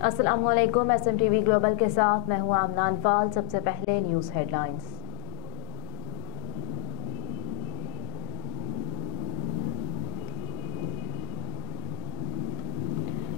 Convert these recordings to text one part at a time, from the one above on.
अस्सलाम वालेकुम। SMTV global के साथ मैं हूं आमना अनफाल। सबसे पहले न्यूज़ हेडलाइंस।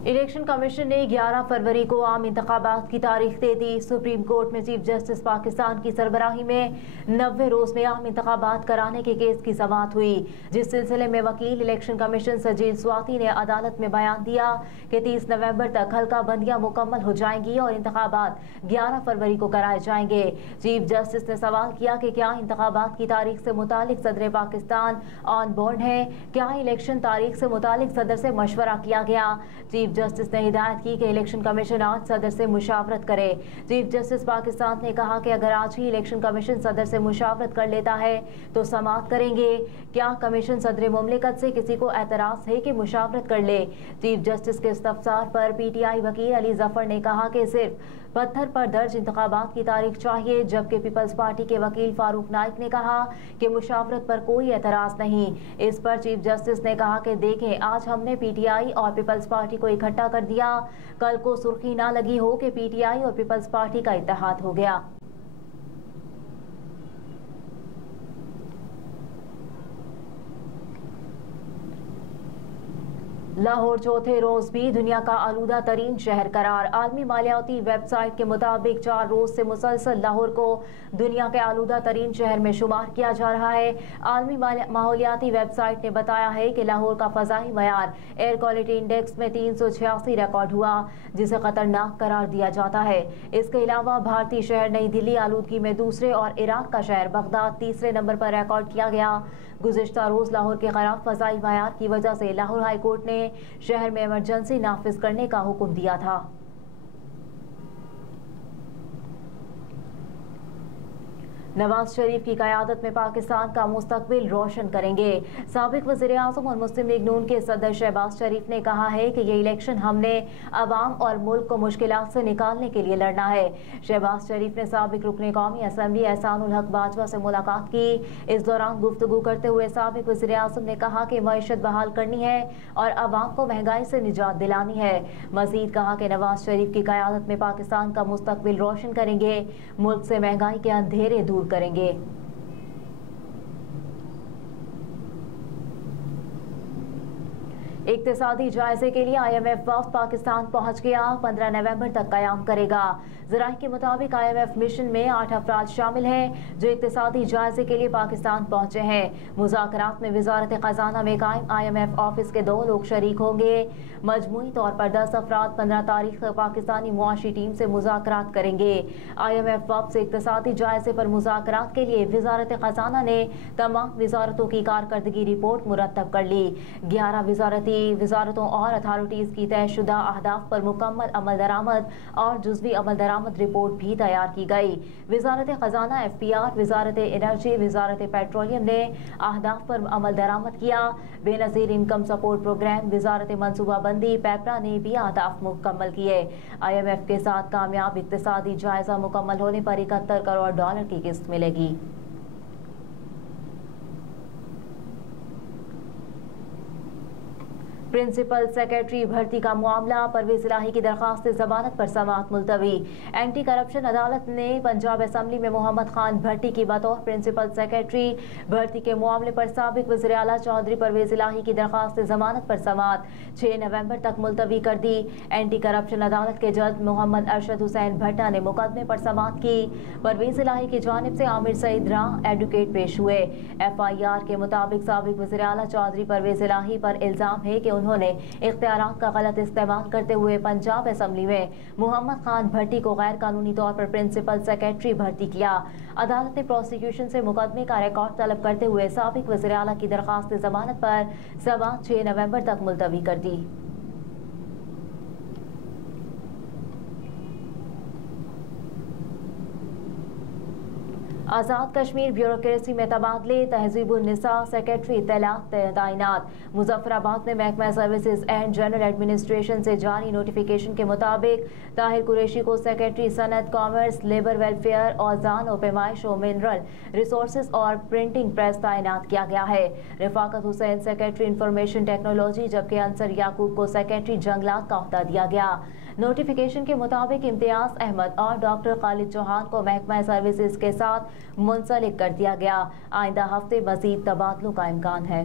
इलेक्शन कमीशन ने 11 फरवरी को आम इंतखाबात की तारीख दे दी। सुप्रीम कोर्ट में चीफ जस्टिस पाकिस्तान की सरबराही में 90 रोज में आम इंतखाबात कराने के केस की समाअत हुई, जिस सिलसिले में वकील इलेक्शन कमीशन सजील स्वाति ने अदालत में बयान दिया कि 30 नवंबर तक हल्का बंदियां मुकम्मल हो जाएंगी और इंतखाबात 11 फरवरी को कराए जाएंगे। चीफ जस्टिस ने सवाल किया कि क्या इंतखाबात की तारीख से मुतालिक सदर पाकिस्तान ऑन बोर्ड है, क्या इलेक्शन तारीख से मुतालिक सदर से मशवरा किया गया। चीफ जस्टिस ने हिदायत की कि इलेक्शन कमीशन आज सदर से मुशावरत करे। चीफ जस्टिस पाकिस्तान ने कहा कि अगर आज ही इलेक्शन कमीशन सदर से मुशावरत कर लेता है तो समाअत करेंगे। क्या कमीशन सदर मुमलिकत से किसी को एतराज है कि मुशावरत कर ले। चीफ जस्टिस के इस्तफसार पर PTI वकील अली जफर ने कहा कि सिर्फ पत्थर पर दर्ज इंतखाबात की तारीख चाहिए, जबकि पीपल्स पार्टी के वकील फारूक नाइक ने कहा कि मुशावरत पर कोई एतराज नहीं। इस पर चीफ जस्टिस ने कहा कि देखें, आज हमने PTI और पीपल्स पार्टी को इकट्ठा कर दिया, कल को सुर्खी ना लगी हो कि PTI और पीपल्स पार्टी का इत्तेहाद हो गया। लाहौर चौथे रोज भी दुनिया का आलूदा तरीन शहर करार। आलमी मालियाती वेबसाइट के मुताबिक 4 रोज से मुसलसल लाहौर को दुनिया के आलूदा तरीन शहर में शुमार किया जा रहा है। आलमी माहौलियाती वेबसाइट ने बताया है कि लाहौर का फजाई मयार एयर क्वालिटी इंडेक्स में 386 रिकॉर्ड हुआ, जिसे खतरनाक करार दिया जाता है। इसके अलावा भारतीय शहर नई दिल्ली आलूदगी में दूसरे और इराक का शहर बगदाद तीसरे नंबर पर रिकॉर्ड किया गया। गुज़िश्ता रोज लाहौर के खराब फजाई मयार की वजह से लाहौर हाई कोर्ट ने शहर में इमरजेंसी नाफिज करने का हुक्म दिया था। नवाज शरीफ की क़यादत में पाकिस्तान का मुस्तकबिल रोशन करेंगे। साबिक वज़ीर आज़म और मुस्लिम लीग नून के सदर शहबाज शरीफ ने कहा है कि ये इलेक्शन हमने अवाम और मुल्क को मुश्किलात से निकालने के लिए लड़ना है। शहबाज शरीफ ने साबिक रुकने कौमी असम्बली एहसानुल हक बाजवा से मुलाकात की। इस दौरान गुफ्तगू करते हुए साबिक वज़ीर आज़म ने कहा कि मईशत बहाल करनी है और अवाम को महंगाई से निजात दिलानी है। मज़ीद कहा कि नवाज शरीफ की क़यादत में पाकिस्तान का मुस्तकबिल रोशन करेंगे, मुल्क से महंगाई के अंधेरे दूर करेंगे। इक्तिसादी जायजे के लिए IMF वफ्द पाकिस्तान पहुंच गया, 15 नवंबर तक कयाम करेगा। ज़राए के मुताबिक IMF मिशन में 8 अफराद शामिल हैं जो इक्तिसादी जायजे के लिए पाकिस्तान पहुंचे हैं। मुज़ाकरात में वज़ारत ख़ज़ाना में कायम IMF ऑफिस के 2 लोग शरीक होंगे। मजमूई तौर पर 10 अफराद 15 तारीख तक पाकिस्तानी मुआशी टीम से मुज़ाकरात करेंगे। IMF वफ्द से इक्तिसादी जायजे पर मुज़ाकरात के लिए वज़ारत ख़ज़ाना ने तमाम वज़ारतों की कारकर्दगी रिपोर्ट मुरतब कर ली। 11 वज़ारतों और अथॉरिटीज़ की तयशुदा अहदाफ पर मुकम्मल अमल दरामद और जुज़वी अमल दरामद रिपोर्ट भी तैयार की गई। वज़ारत ख़ज़ाना FPR, वज़ारत एनर्जी, वज़ारत पेट्रोलियम ने अहदाफ पर अमल दरामद किया। बेनज़ीर इनकम सपोर्ट प्रोग्राम, वज़ारत मनसूबाबंदी पैपरा ने भी अहदाफ मुकम्मल किए। IMF के साथ कामयाब इक़्तिसादी जायज़ा मुकम्मल होने पर $71 करोड़ की किस्त मिलेगी। प्रिंसिपल सेक्रेटरी भर्ती का मामला, परवेज इलाही की दरखास्त जमानत पर समाअत मुलतवी। एंटी करप्शन अदालत ने पंजाब असम्बली में मोहम्मद खान भट्टी की बतौर प्रिंसिपल सेक्रेटरी भर्ती के मामले पर साबिक वज़ीर आला चौधरी परवेज इलाही की दरखास्त जमानत पर समाअत 6 नवंबर तक मुलतवी कर दी। एंटी करप्शन अदालत के जज मोहम्मद अरशद हुसैन भट्टा ने मुकदमे पर समाअत की। परवेज इलाही की जानिब से आमिर सईद राह एडवोकेट पेश हुए। FIR के मुताबिक साबिक वज़ीर आला चौधरी परवेज इलाही पर इल्ज़ाम है कि उन्होंने इख्तियारात का गलत इस्तेमाल करते हुए पंजाब असम्बली में मोहम्मद खान भट्टी को गैर कानूनी तौर पर प्रिंसिपल सेक्रेटरी भर्ती किया। अदालत ने प्रोसिक्यूशन से मुकदमे का रिकॉर्ड तलब करते हुए साबिक वज़ीर आला की दरखास्त जमानत पर समाअत 6 नवंबर तक मुलतवी कर दी। आज़ाद कश्मीर ब्यूरोक्रेसी में तबादले, तहज़ीबुन्निसा सेक्रेटरी इत्तलात तैनात। मुजफ्फराबाद में महकमा सर्विसेज एंड जनरल एडमिनिस्ट्रेशन से जारी नोटिफिकेशन के मुताबिक ताहिर कुरैशी को सेक्रेटरी सनत, कॉमर्स, लेबर वेलफेयर, औज़ान और पैमाइश और मिनरल रिसोर्सेज और प्रिंटिंग प्रेस तैनात किया गया है। Rafaqat Hussain secretary information technology, जबकि अंसर याकूब को सेक्रेटरी जंगलात का ओहदा दिया गया। नोटिफिकेशन के मुताबिक इम्तियाज अहमद और डॉक्टर खालिद चौहान को महकमा सर्विसेज के साथ मुंसलिक कर दिया गया। आइंदा हफ्ते मजीद तबादलों का इम्कान है।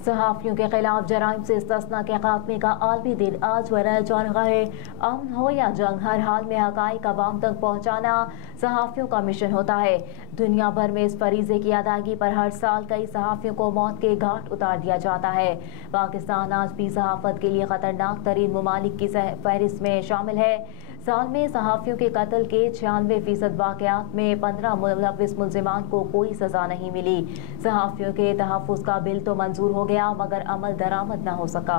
सहाफियों के खिलाफ जराइम से इस्तिस्ना के खात्मे का आलमी दिन आज मनाया जा रहा है। अमन हो या जंग, हर हाल में हकाइक अवाम तक पहुँचाना सहाफियों का मिशन होता है। दुनिया भर में इस फरीजे की अदायगी पर हर साल कई सहाफियों को मौत के घाट उतार दिया जाता है। पाकिस्तान आज भी सहाफत के लिए खतरनाक तरीन ममालिक की फहरिस्त में शामिल है। साल में सहाफियों के कत्ल के 96% वाक़यात में 15 मुलव्विस मुल्ज़िमान को कोई सज़ा नहीं मिली। सहाफियों के तहफ़्फ़ुज़ का बिल तो मंजूर हो गया मगर अमल दरामद न हो सका।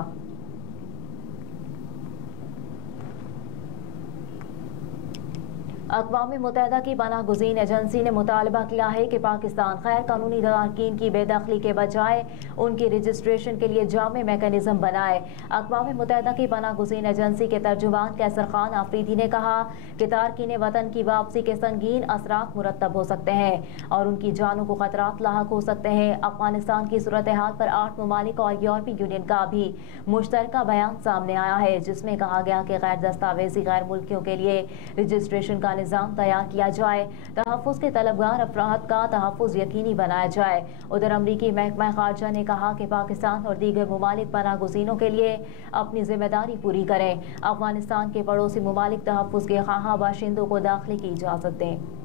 अक़वाम मुत्तहिदा की पनाह गुज़ीन एजेंसी ने मुतालबा किया है कि पाकिस्तान गैर कानूनी अरकान की बेदखली के बजाय उनकी रजिस्ट्रेशन के लिए जामे मैकेनिज़्म बनाए। अक़वाम मुत्तहिदा की पनाह गुज़ीन एजेंसी के तर्जुमान कैसर खान आफरीदी ने कहा कि तारकीन वतन की वापसी के संगीन असरात मुरतब हो सकते हैं और उनकी जानों को खतरात लाहक हो सकते हैं। अफगानिस्तान की सूरत हाल पर 8 ममालिक और यूरोपीय यूनियन का भी मुश्तरका बयान सामने आया है, जिसमें कहा गया कि गैर दस्तावेजी गैर मुल्कियों के लिए रजिस्ट्रेशन का निज़ाम तैयार किया जाए, तहफ़्फ़ुज़ के तलबगार अफराद का तहफ़्फ़ुज़ यकीनी बनाया जाए। उधर अमरीकी महकमा ख़ारजा ने कहा कि पाकिस्तान और दीगर ममालिक पनाह गुज़ीनों के लिए अपनी जिम्मेदारी पूरी करें। अफगानिस्तान के पड़ोसी ममालिक तहफ़्फ़ुज़ के ख़्वाह बाशिंदों को दाखिले की इजाज़त दें।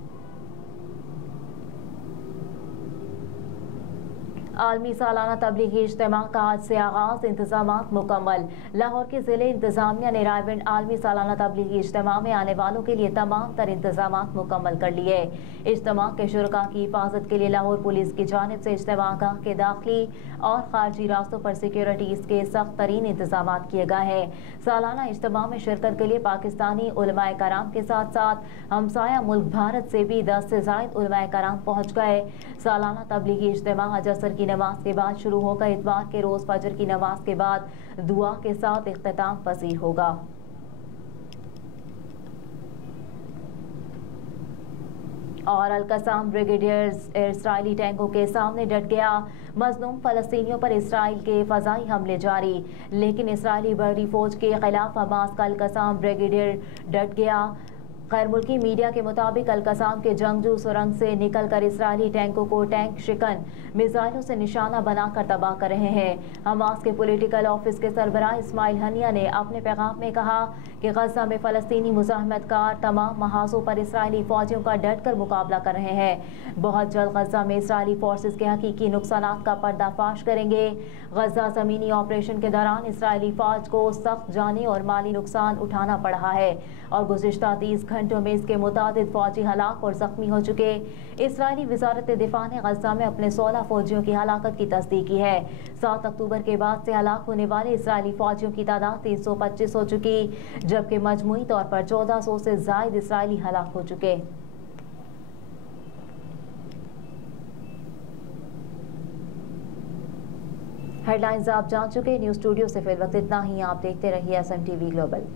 आलमी सालाना तबलीगी इज्तिमा का आज से आगाज़, इंतज़ामात मुकम्मल। लाहौर के ज़िले इंतज़ामिया ने रायविंड आलमी सालाना तबलीगी इज्तिमा में आने वालों के लिए तमाम तर इंतज़ामात मुकम्मल कर लिए। इज्तिमा के शुरका की हिफाजत के लिए लाहौर पुलिस की जानिब से इज्तिमागाह के दाखिली और खारजी रास्तों पर सिक्योरिटीज़ के सख्त तरीन इंतज़ामात किए गए हैं। सालाना इज्तिमा में शिरकत के लिए पाकिस्तानी उलमाए कराम के साथ साथ हमसाया मुल्क भारत से भी 10 से ज़ायद उलमाए कराम पहुँच गए। सालाना तबलीगी इज्तिमा आज असर की नमाज के बाद शुरू होकर इतवार के रोज फजर की नमाज के बाद दुआ के साथ इख्तिताम पसीर होगा। और अल-कसाम ब्रिगेडियर्स इस्राइली टैंकों के सामने डट गया। मज़लूम फ़लस्तीनियों पर इसराइल के फ़ज़ाई हमले जारी, लेकिन इसराइली बहरी फ़ौज के खिलाफ हमास का अल-कसाम ब्रिगेडियर डट गया। गैर मुल्की मीडिया के मुताबिक अल-कसाम के जंगजू सुरंग से निकलकर इसराइली टैंकों को टैंक शिकन मिसाइलों से निशाना बनाकर तबाह कर रहे हैं। हमास के पॉलिटिकल ऑफिस के सरबराह इस्माइल हनिया ने अपने पैगाम में कहा कि गजा में फ़लस्तीनी मुज़ाहमतकार तमाम महाजों पर इसराइली फ़ौजियों का डट कर मुकाबला कर रहे हैं। बहुत जल्द गजा में इसराइली फोर्सेस के हकीकी नुकसानात का पर्दाफाश करेंगे। गजा ज़मीनी ऑपरेशन के दौरान इसराइली फ़ौज को सख्त जानी और माली नुकसान उठाना पड़ा है और गुज़िश्ता 30 घंटों में इसके मुतादिद फौजी हलाक और जख्मी हो चुके। इसराइली वज़ारत दिफा ने गजा में अपने 16 फौजियों की हलाकत की तस्दीक की है। 7 अक्टूबर के बाद से हलाक होने वाले इसराइली फौजियों की तादाद 325 हो चुकी, जबकि मजमूई तौर पर 1400 से ज़ायद इसराइली हलाक हो चुके। हेडलाइंस आप जान चुके। न्यूज़ स्टूडियो से फिर वक्त इतना ही। आप देखते रहिए SMTV ग्लोबल।